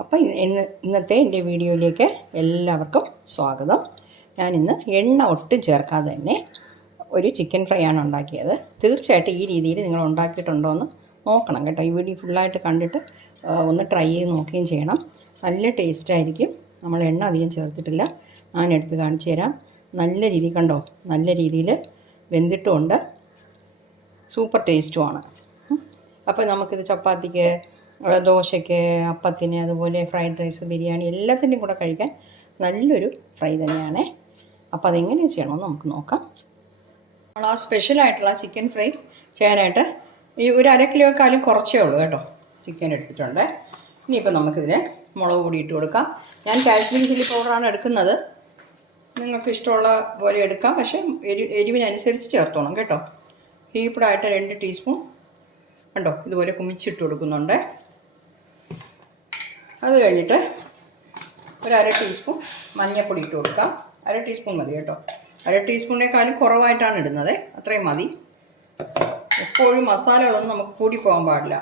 അപ്പോൾ ഇന്നത്തെ എൻ്റെ വീഡിയോയിലേക്ക് എല്ലാവർക്കും സ്വാഗതം. ഞാനിന്ന് എണ്ണ ഒട്ടും ചേർക്കാതെ തന്നെ ഒരു ചിക്കൻ ഫ്രൈ ആണ് ഉണ്ടാക്കിയത്. തീർച്ചയായിട്ടും ഈ രീതിയിൽ നിങ്ങൾ ഉണ്ടാക്കിയിട്ടുണ്ടോ എന്ന് നോക്കണം കേട്ടോ. ഈ വീഡിയോ ഫുള്ളായിട്ട് കണ്ടിട്ട് ഒന്ന് ട്രൈ ചെയ്ത് നോക്കുകയും ചെയ്യണം. നല്ല ടേസ്റ്റായിരിക്കും. നമ്മൾ എണ്ണ അധികം ചേർത്തിട്ടില്ല. ഞാനെടുത്ത് കാണിച്ചു തരാം. നല്ല രീതി കണ്ടോ, നല്ല രീതിയിൽ വെന്തിട്ടുമുണ്ട്. സൂപ്പർ ടേസ്റ്റുമാണ്. അപ്പോൾ നമുക്കിത് ചപ്പാത്തിക്ക്, ദോശയ്ക്ക്, അപ്പത്തിന്, അതുപോലെ ഫ്രൈഡ് റൈസ്, ബിരിയാണി എല്ലാത്തിൻ്റെയും കൂടെ കഴിക്കാൻ നല്ലൊരു ഫ്രൈ തന്നെയാണ്. അപ്പോൾ അതെങ്ങനെ ചെയ്യണമെന്ന് നമുക്ക് നോക്കാം. നമ്മൾ ആ സ്പെഷ്യലായിട്ടുള്ള ചിക്കൻ ഫ്രൈ ചെയ്യാനായിട്ട് ഈ ഒരു 1/2 കിലോക്കാളും കുറച്ചേ ഉള്ളൂ കേട്ടോ ചിക്കൻ എടുത്തിട്ടുണ്ട്. ഇനിയിപ്പോൾ നമുക്കിതിൽ മുളക് പൊടി ഇട്ട് കൊടുക്കാം. ഞാൻ കാശ്മീരി ചില്ലി പൗഡറാണ് എടുക്കുന്നത്. നിങ്ങൾക്ക് ഇഷ്ടമുള്ള പോലെ എടുക്കാം, പക്ഷേ എരിവിനനുസരിച്ച് ചേർത്തോണം കേട്ടോ. ഹീപ്ഡായിട്ട് 2 ടീസ്പൂൺ കണ്ടോ ഇതുപോലെ കുമിച്ചിട്ട് കൊടുക്കുന്നുണ്ട്. അത് കഴിഞ്ഞിട്ട് ഒരു 1/2 ടീസ്പൂൺ മഞ്ഞൾപ്പൊടി ഇട്ട് കൊടുക്കാം. 1/2 ടീസ്പൂൺ മതി കേട്ടോ. 1/2 ടീസ്പൂണിനേക്കാളും കുറവായിട്ടാണ് ഇടുന്നത്. അത്രയും മതി. എപ്പോഴും മസാലകളൊന്നും നമുക്ക് കൂടി പോകാൻ പാടില്ല.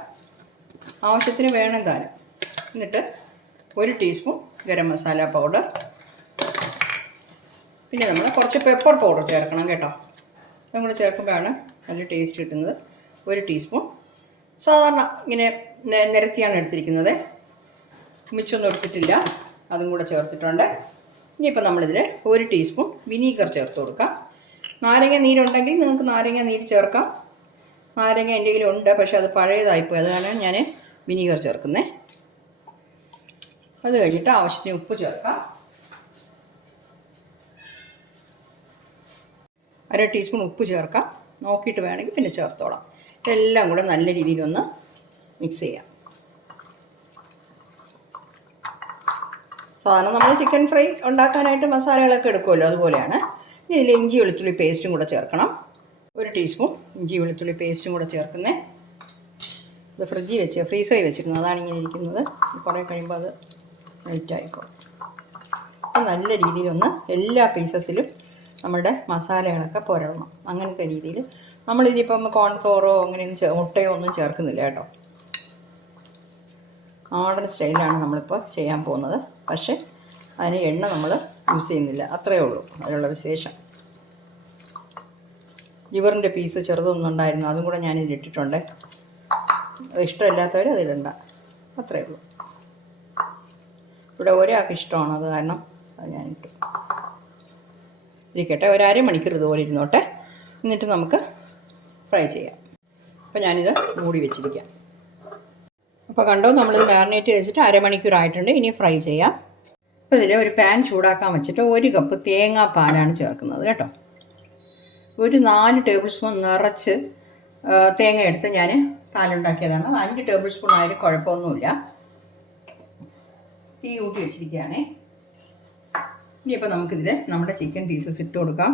ആവശ്യത്തിന് വേണം താനും. എന്നിട്ട് 1 ടീസ്പൂൺ ഗരം മസാല പൗഡർ, പിന്നെ നമ്മൾ കുറച്ച് പെപ്പർ പൗഡർ ചേർക്കണം കേട്ടോ. അതും കൂടെ ചേർക്കുമ്പോഴാണ് നല്ല ടേസ്റ്റ് കിട്ടുന്നത്. 1 ടീസ്പൂൺ സാധാരണ ഇങ്ങനെ നിരത്തിയാണ് എടുത്തിരിക്കുന്നത്, മിച്ചൊന്നും എടുത്തിട്ടില്ല. അതും കൂടെ ചേർത്തിട്ടുണ്ട്. ഇനിയിപ്പോൾ നമ്മളിതിൽ 1 ടീസ്പൂൺ വിനീഗർ ചേർത്ത് കൊടുക്കാം. നാരങ്ങ നീരുണ്ടെങ്കിൽ നിങ്ങൾക്ക് നാരങ്ങ നീര് ചേർക്കാം. നാരങ്ങ എൻ്റെ കയ്യിലുണ്ട്, പക്ഷേ അത് പഴയതായിപ്പോയി. അതാണ് ഞാൻ വിനീഗർ ചേർക്കുന്നത്. അത് കഴിഞ്ഞിട്ട് ആവശ്യത്തിന് ഉപ്പ് ചേർക്കാം. 1/2 ടീസ്പൂൺ ഉപ്പ് ചേർക്കാം. നോക്കിയിട്ട് വേണമെങ്കിൽ പിന്നെ ചേർത്തോളാം. ഇതെല്ലാം കൂടെ നല്ല രീതിയിലൊന്ന് മിക്സ് ചെയ്യാം. സാധാരണ നമ്മൾ ചിക്കൻ ഫ്രൈ ഉണ്ടാക്കാനായിട്ട് മസാലകളൊക്കെ എടുക്കുമല്ലോ, അതുപോലെയാണ്. ഇനി ഇതിൽ ഇഞ്ചി വെളുത്തുള്ളി പേസ്റ്റും കൂടെ ചേർക്കണം. 1 ടീസ്പൂൺ ഇഞ്ചി വെളുത്തുള്ളി പേസ്റ്റും കൂടെ ചേർക്കുന്നത്. ഇത് ഫ്രീസറിൽ വെച്ചിരുന്നത്, അതാണ് ഇങ്ങനെ ഇരിക്കുന്നത്. കുറേ കഴിയുമ്പോൾ അത് മെൽറ്റ് ആയിക്കോളും. അപ്പോൾ നല്ല രീതിയിലൊന്ന് എല്ലാ പീസസിലും നമ്മുടെ മസാലകളൊക്കെ പുരളണം. അങ്ങനത്തെ രീതിയിൽ നമ്മളിതിപ്പം കോൺഫ്ലോറോ അങ്ങനെയൊന്നും മുട്ടയോ ഒന്നും ചേർക്കുന്നില്ല കേട്ടോ. മോഡേൺ സ്റ്റൈലാണ് നമ്മളിപ്പോൾ ചെയ്യാൻ പോകുന്നത്. പക്ഷേ അതിന് എണ്ണ നമ്മൾ യൂസ് ചെയ്യുന്നില്ല. അത്രയേ ഉള്ളൂ അതിലുള്ള വിശേഷം. ലിവറിൻ്റെ പീസ് ചെറുതൊന്നും ഉണ്ടായിരുന്നു, അതും കൂടെ ഞാനിതിലിട്ടിട്ടുണ്ട്. അത് ഇഷ്ടമില്ലാത്തവർ അതിടണ്ട. അത്രയേ ഉള്ളൂ. ഇവിടെ ഒരാൾക്ക് ഇഷ്ടമാണ്, അത് കാരണം അത് ഞാനിട്ടു. ഇരിക്കട്ടെ, ഒരു 1/2 മണിക്കൂർ ഇതുപോലെ ഇരുന്നോട്ടെ. എന്നിട്ട് നമുക്ക് ഫ്രൈ ചെയ്യാം. അപ്പോൾ ഞാനിത് മൂടി വെച്ചിരിക്കാം. അപ്പോൾ കണ്ടോ, നമ്മളിത് മാരിനേറ്റ് വെച്ചിട്ട് 1/2 മണിക്കൂറായിട്ടുണ്ട്. ഇനി ഫ്രൈ ചെയ്യാം. അപ്പോൾ ഇതിൽ ഒരു പാൻ ചൂടാക്കാൻ വെച്ചിട്ട് 1 കപ്പ് തേങ്ങാപ്പാലാണ് ചേർക്കുന്നത് കേട്ടോ. ഒരു 4 ടേബിൾ സ്പൂൺ നിറച്ച് തേങ്ങ എടുത്ത് ഞാൻ പാലുണ്ടാക്കിയതാണ്. 5 ടേബിൾ സ്പൂൺ ആയാലും കുഴപ്പമൊന്നുമില്ല. തീ കൂട്ടി വെച്ചിരിക്കുകയാണേ. ഇനിയിപ്പോൾ നമുക്കിതിൽ നമ്മുടെ ചിക്കൻ പീസസ് ഇട്ട് കൊടുക്കാം.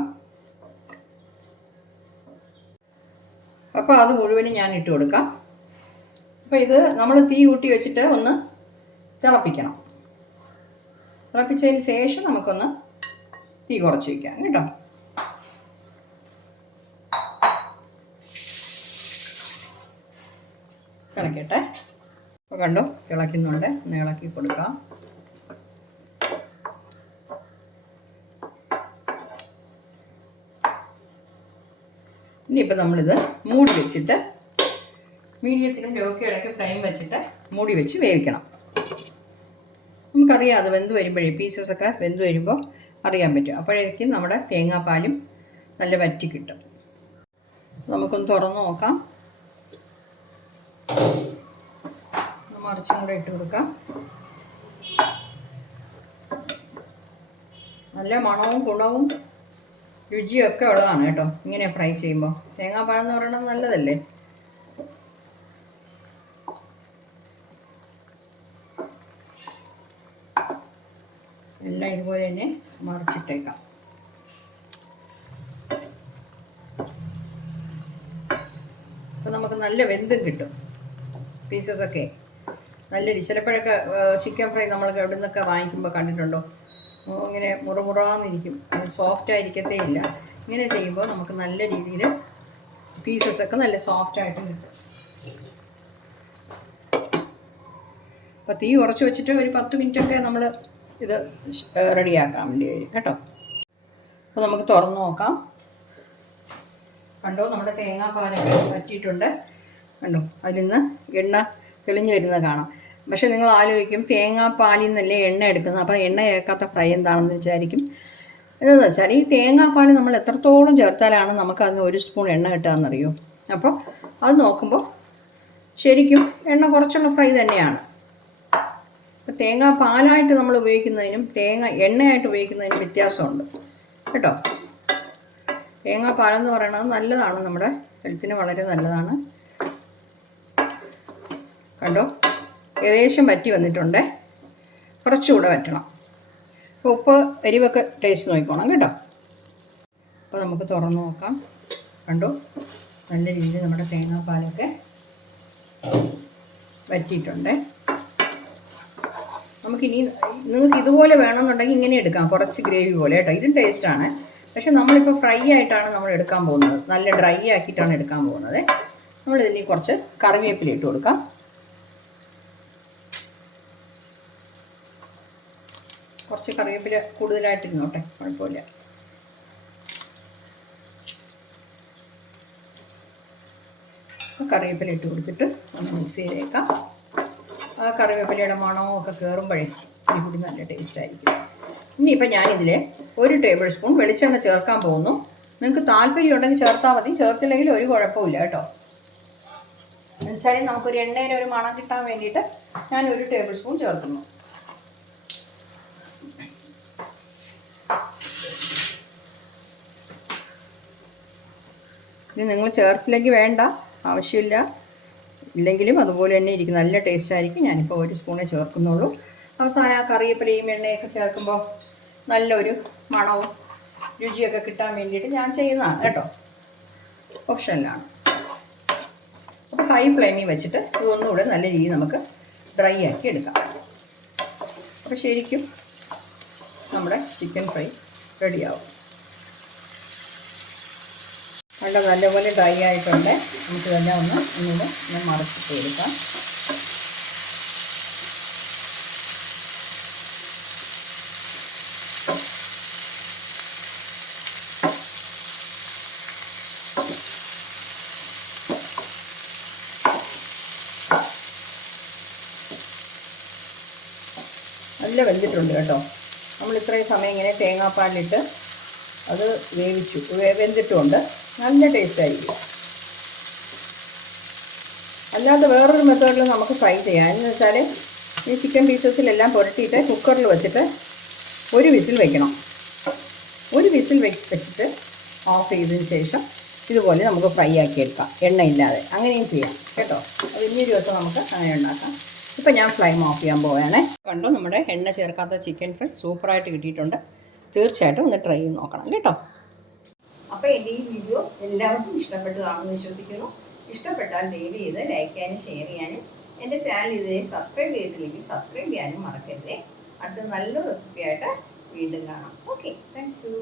അപ്പോൾ അത് മുഴുവനും ഞാൻ ഇട്ട് കൊടുക്കാം. അപ്പോൾ ഇത് നമ്മൾ തീ കൂട്ടി വെച്ചിട്ട് ഒന്ന് തിളപ്പിക്കണം. തിളപ്പിച്ചതിന് ശേഷം നമുക്കൊന്ന് തീ കുറച്ച് വയ്ക്കാം കേട്ടോ. തിളക്കട്ടെ. അപ്പോൾ കണ്ടോ തിളയ്ക്കുന്നുണ്ട്. ഒന്ന് ഇളക്കി കൊടുക്കാം. ഇനിയിപ്പോൾ നമ്മളിത് മൂടി വെച്ചിട്ട് മീഡിയത്തിനും ലോക്ക് ഇടയ്ക്ക് ഫ്ലെയിം വെച്ചിട്ട് മൂടി വെച്ച് വേവിക്കണം. നമുക്കറിയാം, അത് വെന്ത് വരുമ്പോഴേ പീസസൊക്കെ വെന്ത് വരുമ്പോൾ അറിയാൻ പറ്റും. അപ്പോഴേക്കും നമ്മുടെ തേങ്ങാപ്പാലും നല്ല വറ്റി കിട്ടും. നമുക്കൊന്ന് തുറന്ന് നോക്കാം. മറിച്ചും കൂടെ ഇട്ട് കൊടുക്കാം. നല്ല മണവും ഗുണവും രുചിയൊക്കെ ഉള്ളതാണ് കേട്ടോ ഇങ്ങനെ ഫ്രൈ ചെയ്യുമ്പോൾ. തേങ്ങാപ്പാൽ എന്ന് പറയുന്നത് നല്ലതല്ലേ. എല്ലാം ഇതുപോലെ തന്നെ മറിച്ചിട്ടേക്കാം. അപ്പോൾ നമുക്ക് നല്ല വെന്തും കിട്ടും പീസസൊക്കെ. നല്ല ചിലപ്പോഴൊക്കെ ചിക്കൻ ഫ്രൈ നമ്മൾ എവിടെ നിന്നൊക്കെ വാങ്ങിക്കുമ്പോൾ കണ്ടിട്ടുണ്ടോ, ഇങ്ങനെ മുറമുറാന്നിരിക്കും. അത് സോഫ്റ്റായിരിക്കത്തേ ഇല്ല. ഇങ്ങനെ ചെയ്യുമ്പോൾ നമുക്ക് നല്ല രീതിയിൽ പീസസൊക്കെ നല്ല സോഫ്റ്റായിട്ടും കിട്ടും. അപ്പോൾ തീ കുറച്ച് വെച്ചിട്ട് ഒരു 10 മിനിറ്റൊക്കെ നമ്മൾ ഇത് റെഡിയാക്കാൻ വേണ്ടി വരും കേട്ടോ. അപ്പോൾ നമുക്ക് തുറന്ന് നോക്കാം. കണ്ടോ, നമ്മുടെ തേങ്ങാപ്പാലൊക്കെ വറ്റിയിട്ടുണ്ട്. കണ്ടോ, അതിൽ നിന്ന് എണ്ണ തെളിഞ്ഞു വരുന്നത് കാണാം. പക്ഷേ നിങ്ങൾ ആലോചിക്കും, തേങ്ങാപ്പാലിൽ നിന്നല്ലേ എണ്ണ എടുക്കുന്നത്, അപ്പോൾ എണ്ണ ചേർക്കാത്ത ഫ്രൈ എന്താണെന്ന് വിചാരിക്കും. എന്താണെന്ന് വെച്ചാൽ ഈ തേങ്ങാപ്പാൽ നമ്മൾ എത്രത്തോളം ചേർത്താലാണ് നമുക്കതിന് 1 സ്പൂൺ എണ്ണ കിട്ടുകയെന്നറിയോ. അപ്പോൾ അത് നോക്കുമ്പോൾ ശരിക്കും എണ്ണ കുറച്ചുള്ള ഫ്രൈ തന്നെയാണ്. അപ്പോൾ തേങ്ങാപ്പാലായിട്ട് നമ്മൾ ഉപയോഗിക്കുന്നതിനും എണ്ണയായിട്ട് ഉപയോഗിക്കുന്നതിനും വ്യത്യാസമുണ്ട് കേട്ടോ. തേങ്ങാപ്പാലെന്ന് പറയുന്നത് നല്ലതാണ്, നമ്മുടെ ഹെൽത്തിന് വളരെ നല്ലതാണ്. കണ്ടോ, ഏകദേശം വറ്റി വന്നിട്ടുണ്ട്. കുറച്ചുകൂടെ വറ്റണം. അപ്പോൾ ഉപ്പ് എരിവൊക്കെ ടേസ്റ്റ് നോക്കിക്കോണം കേട്ടോ. അപ്പോൾ നമുക്ക് തുറന്ന് നോക്കാം. കണ്ടോ, നല്ല രീതിയിൽ നമ്മുടെ തേങ്ങാപ്പാലൊക്കെ വറ്റിയിട്ടുണ്ട്. നമുക്കിനി നിങ്ങൾക്ക് ഇതുപോലെ വേണമെന്നുണ്ടെങ്കിൽ ഇങ്ങനെ എടുക്കാം, കുറച്ച് ഗ്രേവി പോലെ കേട്ടോ. ഇതും ടേസ്റ്റാണ്. പക്ഷെ നമ്മളിപ്പോൾ ഫ്രൈ ആയിട്ടാണ് നമ്മൾ എടുക്കാൻ പോകുന്നത്, നല്ല ഡ്രൈ ആക്കിയിട്ടാണ് എടുക്കാൻ പോകുന്നത്. നമ്മളിതിന് കുറച്ച് കറിവേപ്പില ഇട്ട് കൊടുക്കാം. കുറച്ച് കറിവേപ്പില കൂടുതലായിട്ടിരുന്നോട്ടെ, കുഴപ്പമില്ല. കറിവേപ്പില ഇട്ട് കൊടുത്തിട്ട് ഒന്ന് മിക്സ് ചെയ്തേക്കാം. ആ കറിവേപ്പിലയുടെ മണവും ഒക്കെ കയറുമ്പോഴേ ഇതിൽ നല്ല ടേസ്റ്റായിരിക്കും. ഇനിയിപ്പോൾ ഞാനിതിൽ 1 ടേബിൾ സ്പൂൺ വെളിച്ചെണ്ണ ചേർക്കാൻ പോകുന്നു. നിങ്ങൾക്ക് താല്പര്യം ഉണ്ടെങ്കിൽ ചേർത്താൽ മതി, ചേർത്തില്ലെങ്കിൽ ഒരു കുഴപ്പമില്ല കേട്ടോ. എന്നുവെച്ചാൽ നമുക്കൊരു എണ്ണയുടെ ഒരു മണം കിട്ടാൻ വേണ്ടിയിട്ട് ഞാൻ 1 ടേബിൾ സ്പൂൺ ചേർക്കുന്നു. ഇനി നിങ്ങൾ ചേർത്തില്ലെങ്കിൽ വേണ്ട, ആവശ്യമില്ല. ഇല്ലെങ്കിലും അതുപോലെ തന്നെ ഇരിക്കും, നല്ല ടേസ്റ്റ് ആയിരിക്കും. ഞാനിപ്പോൾ 1 സ്പൂണേ ചേർക്കുന്നുള്ളൂ. അവസാനം ആ കറിവേപ്പിലയും എണ്ണയൊക്കെ ചേർക്കുമ്പോൾ നല്ലൊരു മണവും രുചിയൊക്കെ കിട്ടാൻ വേണ്ടിയിട്ട് ഞാൻ ചെയ്യുന്നതാണ് കേട്ടോ, ഓപ്ഷനിലാണ്. അപ്പോൾ ഹൈ ഫ്ലെയിമിൽ വെച്ചിട്ട് ഇതൊന്നുകൂടെ നല്ല രീതിയിൽ നമുക്ക് ഡ്രൈ ആക്കി എടുക്കാം. അപ്പോൾ ശരിക്കും നമ്മുടെ ചിക്കൻ ഫ്രൈ റെഡിയാവും. നല്ലപോലെ ഡ്രൈ ആയിട്ടുണ്ട്. നമുക്കിതെല്ലാം ഒന്നുകൂടെ മറച്ചിട്ട് കൊടുക്കാം. നല്ല വെന്തിട്ടുണ്ട് കേട്ടോ. നമ്മൾ ഇത്രയും സമയം ഇങ്ങനെ തേങ്ങാപ്പാലിട്ട് അത് വെന്തിട്ടുമുണ്ട്. നല്ല ടേസ്റ്റായിരിക്കും. അല്ലാതെ വേറൊരു മെത്തേഡിൽ നമുക്ക് ഫ്രൈ ചെയ്യാം. എന്ന് വെച്ചാൽ ഈ ചിക്കൻ പീസസിലെല്ലാം പുരട്ടിയിട്ട് കുക്കറിൽ വെച്ചിട്ട് 1 വിസിൽ വെക്കണം. 1 വിസിൽ വെച്ചിട്ട് ഓഫ് ചെയ്തതിന് ശേഷം ഇതുപോലെ നമുക്ക് ഫ്രൈ ആക്കി എടുക്കാം, എണ്ണയില്ലാതെ. അങ്ങനെയും ചെയ്യാം കേട്ടോ. അത് ഇനിയൊരു ദിവസം നമുക്ക് അങ്ങനെ ഉണ്ടാക്കാം. ഇപ്പം ഞാൻ ഫ്ലെയിം ഓഫ് ചെയ്യാൻ പോവുകയാണേ. കണ്ടോ, നമ്മുടെ എണ്ണ ചേർക്കാത്ത ചിക്കൻ ഫ്രൈ സൂപ്പറായിട്ട് കിട്ടിയിട്ടുണ്ട്. തീർച്ചയായിട്ടും ഒന്ന് ട്രൈ ചെയ്ത് നോക്കണം കേട്ടോ. അപ്പോൾ എൻ്റെ ഈ വീഡിയോ എല്ലാവർക്കും ഇഷ്ടപ്പെട്ടതാണെന്ന് വിശ്വസിക്കുന്നു. ഇഷ്ടപ്പെട്ടാൽ ദയവ് ചെയ്ത് ലൈക്ക് ചെയ്യാനും ഷെയർ ചെയ്യാനും എൻ്റെ ചാനൽ ഇതുവരെ സബ്സ്ക്രൈബ് ചെയ്തില്ലെങ്കിൽ സബ്സ്ക്രൈബ് ചെയ്യാനും മറക്കരുതേ. അടുത്ത നല്ലൊരു റെസിപ്പിയായിട്ട് വീണ്ടും കാണാം. Okay, thank you.